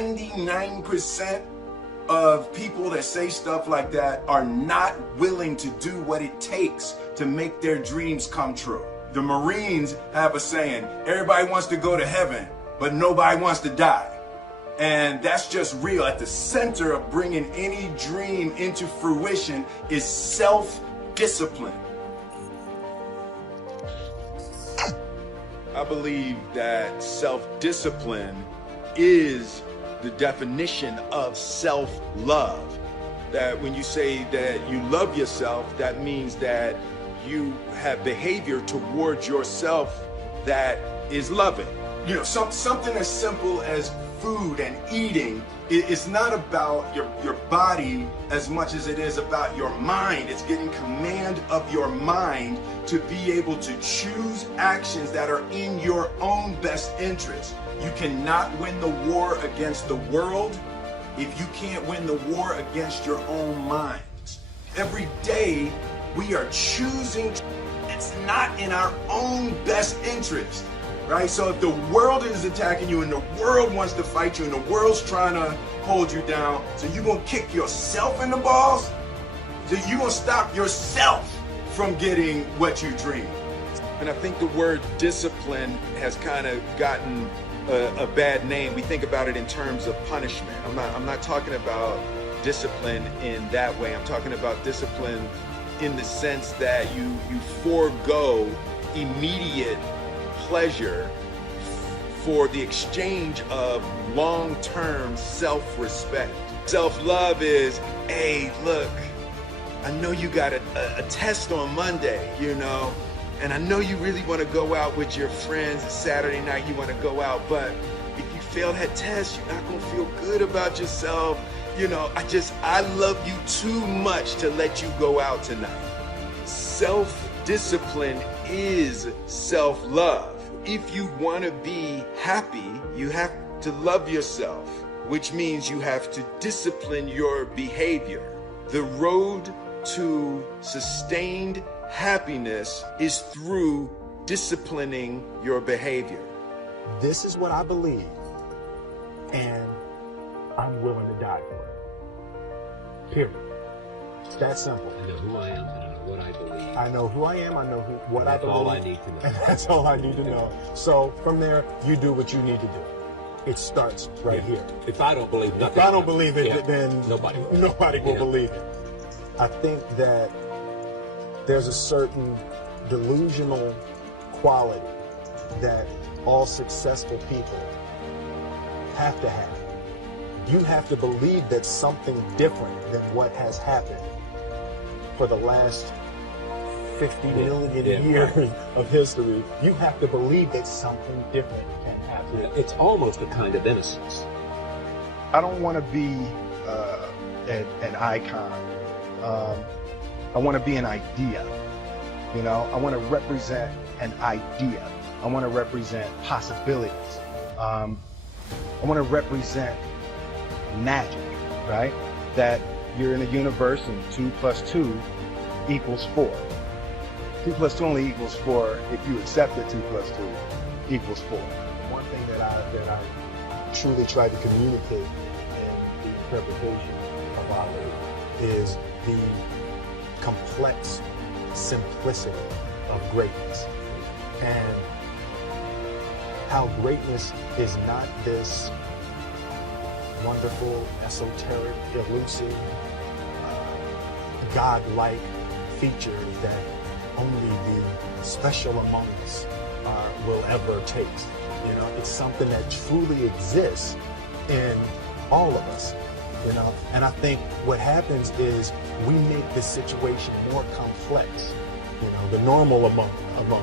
99% of people that say stuff like that are not willing to do what it takes to make their dreams come true. The Marines have a saying, everybody wants to go to heaven, but nobody wants to die. And that's just real. At the center of bringing any dream into fruition is self-discipline. I believe that self-discipline is the definition of self-love. That when you say that you love yourself, that means that you have behavior towards yourself that is loving. You know, something as simple as food and eating, it's not about your body as much as it is about your mind. It's getting command of your mind to be able to choose actions that are in your own best interest. You cannot win the war against the world if you can't win the war against your own minds. Every day we are choosing, it's not in our own best interest. Right? So if the world is attacking you and the world wants to fight you and the world's trying to hold you down, so you're going to kick yourself in the balls? So you're going to stop yourself from getting what you dream. And I think the word discipline has kind of gotten a bad name. We think about it in terms of punishment. I'm not talking about discipline in that way. I'm talking about discipline in the sense that you forego immediate pleasure for the exchange of long-term self-respect. Self-love is, hey, look, I know you got a test on Monday, you know, and I know you really want to go out with your friends. It's Saturday night, you want to go out, but if you fail that test, you're not going to feel good about yourself. You know, I love you too much to let you go out tonight. Self-discipline is self-love. If you want to be happy, you have to love yourself, which means you have to discipline your behavior. The road to sustained happiness is through disciplining your behavior. This is what I believe, and I'm willing to die for it. Period. It's that simple. I know who I am, and I know what I believe. I know who I am, I know what I believe. That's all I need to know. And that's all I need to know. So from there, you do what you need to do. It starts right here. If I don't believe nothing, if I don't believe it, then nobody will believe it. I think that there's a certain delusional quality that all successful people have to have. You have to believe that something different than what has happened for the last 50 million years of history. You have to believe that something different can happen. It's almost a kind of innocence. I don't want to be an icon. I want to be an idea. You know, I want to represent an idea. I want to represent possibilities. I want to represent magic, right? That you're in a universe and 2 + 2 = 4. 2 + 2 only equals 4 if you accept that 2 + 2 = 4. One thing that I truly tried to communicate in the interpretation of Ali is the complex simplicity of greatness, and how greatness is not this wonderful, esoteric, elusive, God-like feature that only the special among us will ever taste. You know, it's something that truly exists in all of us. You know, and I think what happens is we make the situation more complex. You know, the normal among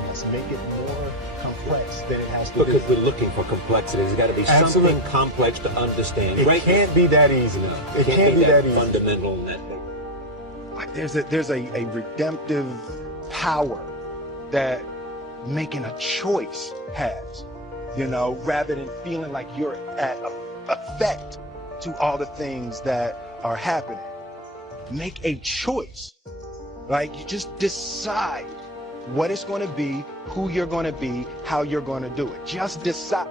us make it more complex than it has to be. Because we're looking for complexity. There's got to be something complex to understand. It can't be that easy. No, it can't be that easy. Fundamental and that big. Like there's a redemptive power that making a choice has, you know, rather than feeling like you're at effect to all the things that are happening. Make a choice. Like, you just decide what it's going to be, who you're going to be, how you're going to do it. Just decide.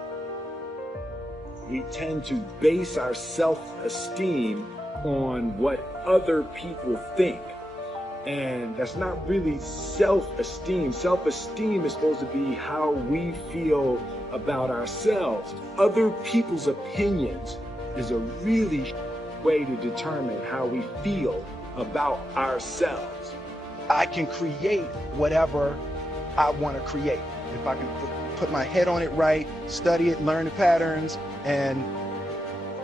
we tend to base our self-esteem on what other people think. And that's not really self-esteem. Self-esteem is supposed to be how we feel about ourselves. Other people's opinions is a really way to determine how we feel about ourselves. I can create whatever I want to create. If I can put my head on it right, study it, learn the patterns, and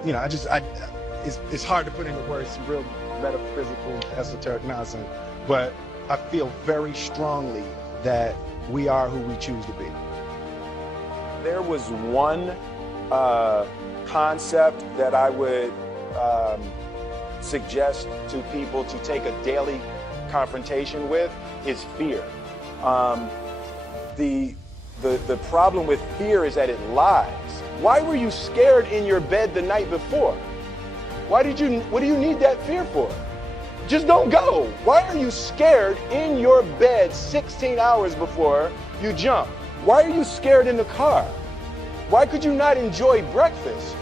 you know, it's hard to put into words some real metaphysical, esoteric nonsense, but I feel very strongly that we are who we choose to be. There was one concept that I would suggest to people to take a daily confrontation with is fear. The problem with fear is that it lies. Why were you scared in your bed the night before? What do you need that fear for? Just don't go. Why are you scared in your bed 16 hours before you jump? Why are you scared in the car? Why could you not enjoy breakfast?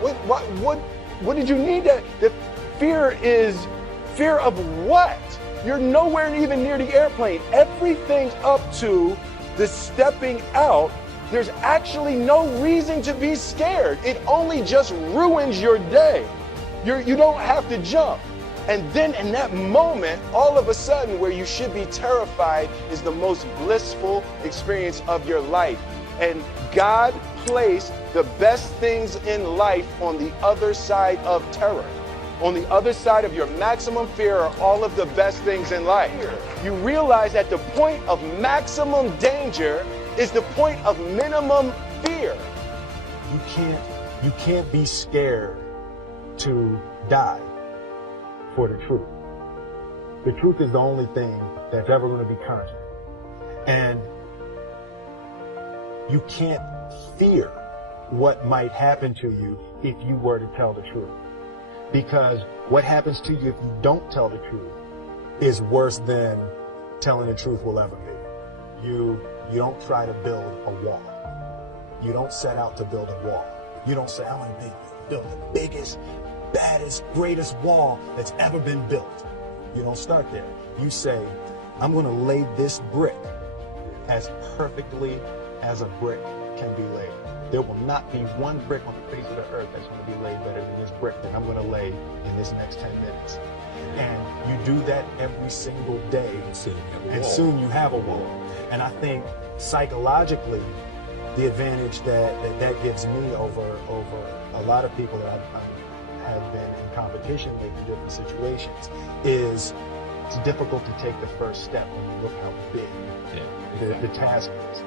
What did you need that? The fear is fear of what? You're nowhere even near the airplane. Everything up to the stepping out, there's actually no reason to be scared. It only just ruins your day. You don't have to jump. And then in that moment, all of a sudden, where you should be terrified is the most blissful experience of your life. And God placed the best things in life on the other side of terror. On the other side of your maximum fear are all of the best things in life. You realize that the point of maximum danger is the point of minimum fear. You can't be scared to die for the truth. The truth is the only thing that's ever going to be constant. And you can't fear what might happen to you if you were to tell the truth. Because what happens to you if you don't tell the truth is worse than telling the truth will ever be. You don't try to build a wall. You don't set out to build a wall. You don't say, I want to build the biggest, baddest, greatest wall that's ever been built. You don't start there. You say, I'm going to lay this brick as perfectly as a brick can be laid. There will not be one brick on the face of the earth that's going to be laid better than this brick that I'm going to lay in this next 10 minutes. And you do that every single day, and soon you have a wall. And I think psychologically, the advantage that gives me over a lot of people that I have been in competition with in different situations is it's difficult to take the first step when you look how big the task is.